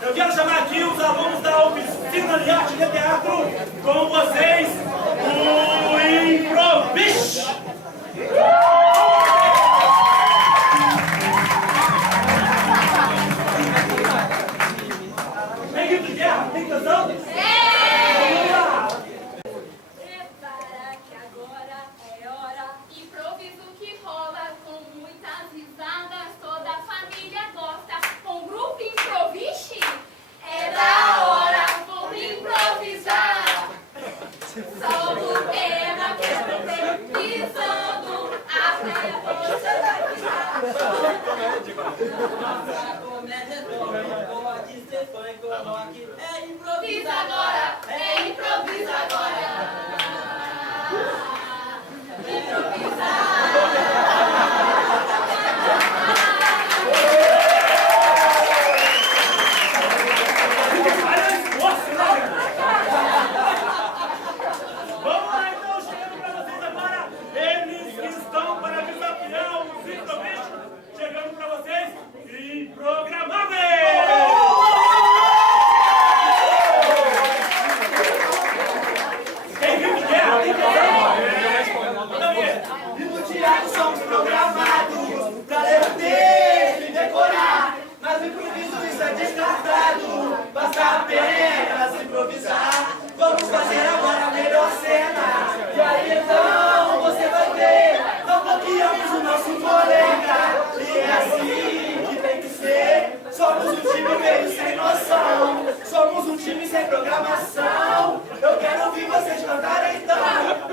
Eu quero chamar aqui os alunos da oficina de arte de teatro com vocês, o Improvish! Tem grito de guerra? Tem canção? Vamos lá! Prepara que agora é hora. Improviso que rola com muitas risadas. Toda a família gosta. Com grupo Improvish é da hora. Vou improvisar. Solta o tema que eu tô pisando. Até você vai pisar. Nossa comédia é top, pode ser funk ou rock. É improviso agora, é improviso agora. Vamos lá então, chegando para vocês agora, eles que estão para desafiar os Improvish, chegando para vocês, Improgramáveis! Tem grito de guerra? Tem canção? E no teatro somos programados pra ler o texto e decorar. Mas o improviso isso é descartado, basta apenas improvisar. Vamos fazer agora a melhor cena, e aí então você vai ver. Não bloqueamos o nosso colega, e é assim que tem que ser. Somos um time meio sem noção, somos um time sem programação. Eu quero ouvir vocês cantarem então.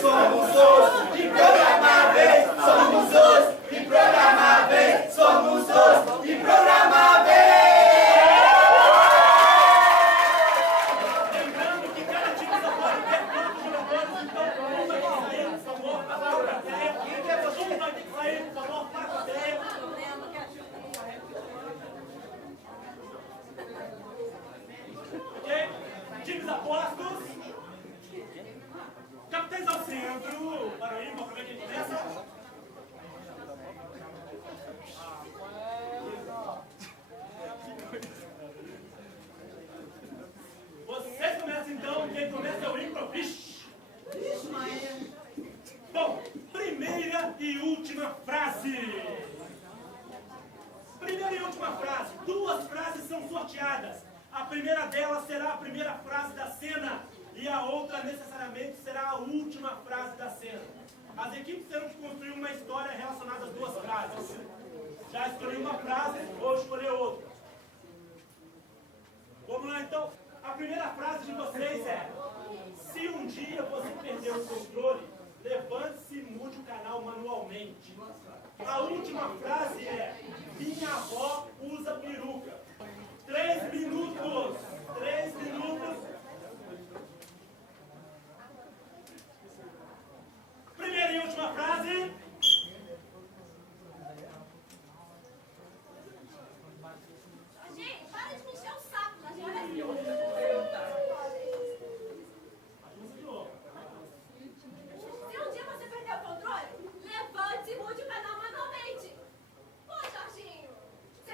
Somos os improgramáveis, somos os improgramáveis, somos os improgramáveis. Lembrando que cada time só pode ter 4 jogadores, então um vai ter que sair, por favor, para a plateia. Um vai ter que sair, por favor, para a plateia. Ok? Times apostos. Capitães ao centro. Para o ímpar, como é que a gente começa? Vocês começam então, quem começa é o Improvish. Bom, primeira e última frase. Primeira e última frase. 2 frases são sorteadas. A primeira delas será a primeira frase da cena e a outra necessariamente será a última frase da cena. As equipes terão que construir uma história relacionada às 2 frases. Já escolhi uma frase, vou escolher outra. Vamos lá então. A primeira frase de vocês é: se um dia você perder o controle, levante-se e mude o canal manualmente. A última frase é: minha avó usa peruca. 3 minutos. 3 minutos. Primeira e última frase. Gente, para de me encher o saco, já já vai. Se um dia você perder o controle, levante e mude o canal manualmente. Pô, Jorginho, você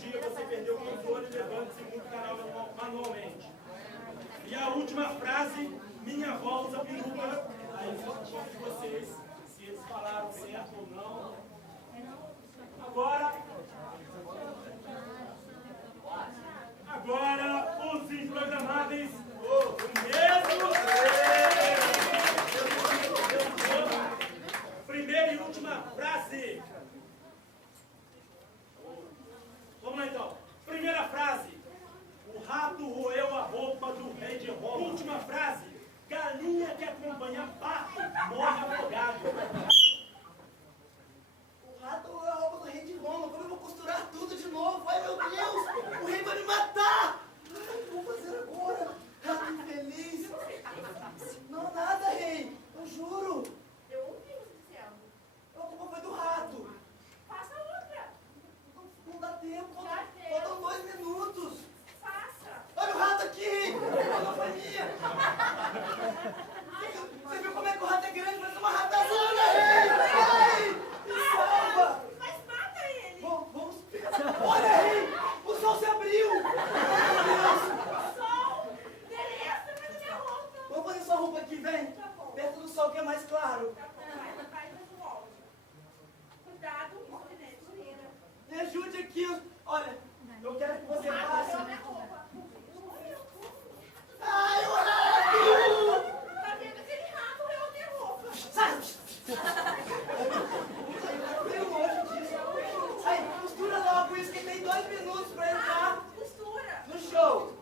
dia você perdeu o controle, levante-se e mude o canal manualmente. E a última frase, minha avó usa peruca. Aí conta de vocês, se eles falaram certo ou não. Agora os improgramáveis, o mesmo. Primeira e última frase. Vamos lá então. Primeira frase. O rato roeu a roupa do rei de Roma. Última frase. Galinha que acompanha pato morre afogado. O rato roeu a roupa do rei de Roma. Como eu vou costurar tudo de novo? Ai, meu Deus! O rei vai me matar! O que eu vou fazer agora? Rato infeliz. Não, nada, rei. Eu juro. Eu ouvi você dizendo. A culpa foi do rato. Faça outra. Não dá tempo. Dá tempo. Faltam 2 minutos. Faça. Olha o rato aqui! Não foi minha! Você viu como é que o rato é grande? Parece uma ratazana, rei! Ai! Me salva! Mas mata ele. Vamos... Olha, rei! O sol se abriu! Meu Deus! Sol. Beleza, mas minha roupa. Vamos fazer sua roupa aqui, vem! Tá bom. Perto do sol que é mais claro. Tá bom, vai no molde. Cuidado, sujeira. Me ajude aqui! Olha, eu quero que você passe... Minha roupa. Ai, o rato! Tá vendo aquele rato? Eu tenho roupa. Sai! Tenho nojo disso. Sai, costura logo isso que tem 2 minutos pra entrar Costura. no show.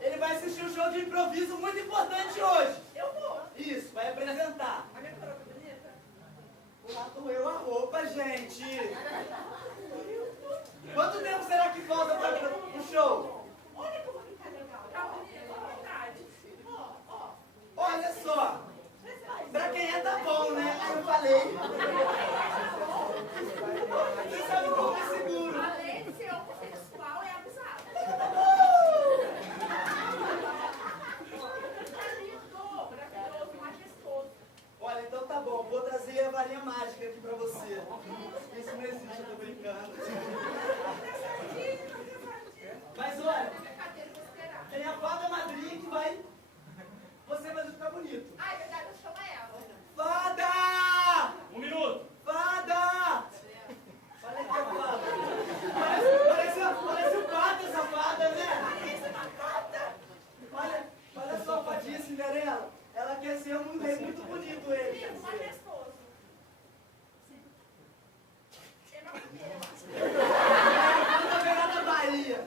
Ele vai assistir um show de improviso muito importante hoje. Eu vou. Isso, vai apresentar. A minha coroa é bonita? O rato roeu a roupa, gente. Quanto tempo será que falta para o show? Olha como que tá legal. Tá bonito, à vontade. Ó. Olha só. Pra quem é, tá bom, né? Eu falei. Você sabe como me seguro. Além de ser homossexual, é abusado. Tá lindo, maravilhoso, majestoso. Olha, então tá bom. Vou trazer a varinha mágica aqui pra você. Isso não existe, eu tô brincando. Mas olha, Brincadeira, vou esperar. tem a fada madrinha que vai... Você vai ficar bonito. Ah, é verdade, eu chamo ela. Fada! 1 minuto. Fada! Olha aqui a fada. Parece o pato essa fada, né? Parece uma gata. Olha só a fadinha Cinderela. Ela quer ser um rei muito bonito, ele. Lindo, majestoso. Eu não quero. Ela tá pegando a Bahia.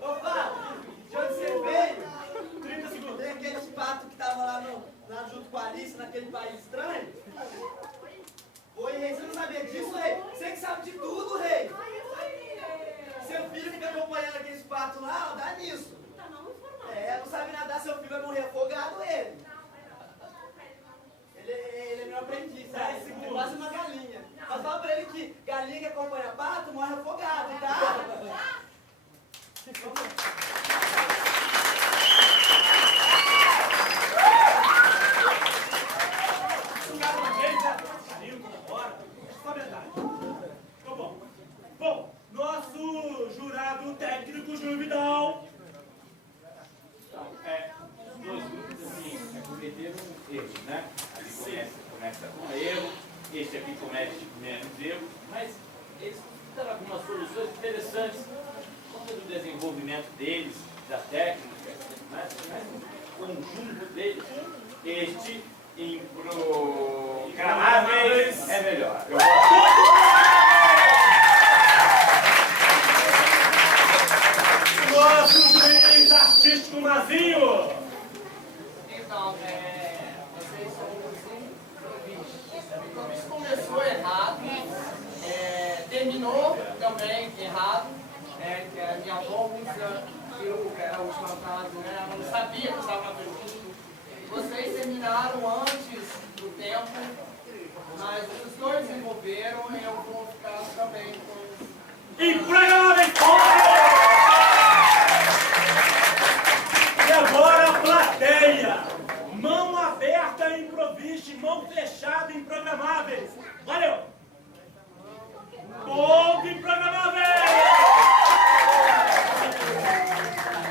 Ô, Pato, de onde você veio? 30 segundos. Tem aquele pato que tava lá junto com a Alice, naquele país estranho? Oi, rei, você não sabia disso, rei? Você que sabe de tudo, rei. Seu filho fica acompanhando aqueles patos lá, ó, dá nisso. Tá mal informado. É, não sabe nadar, seu filho vai morrer afogado, ele. Não, vai não. Ele é meu aprendiz, 10 sabe? segundos. É quase uma galinha. Mas fala pra ele que galinha que acompanha pato morre afogado, tá? O cara uma vez, né? Saiu, bora. Só verdade. Tá bom. Bom, nosso jurado técnico, Júlio Vidal. Os dois grupos assim, cometeram um erro, né? Ali começa com erro, este aqui comete menos erro, mas eles deram algumas soluções interessantes, conta do desenvolvimento deles, da técnica, mas o conjunto deles, este improgramáveis é melhor. Eu Nosso juiz artístico Mazinho. Então, vocês são improvisos. O improviso começou errado, terminou também errado, que a minha avó usa peruca, era a última frase, né? Ela não sabia que estava peruca. Vocês terminaram antes do tempo, mas os dois desenvolveram e eu vou ficar também com... Improgramáveis. E agora a plateia. Mão aberta, improvise, mão Mão fechada, improgramáveis. Valeu! Ponto improgramável!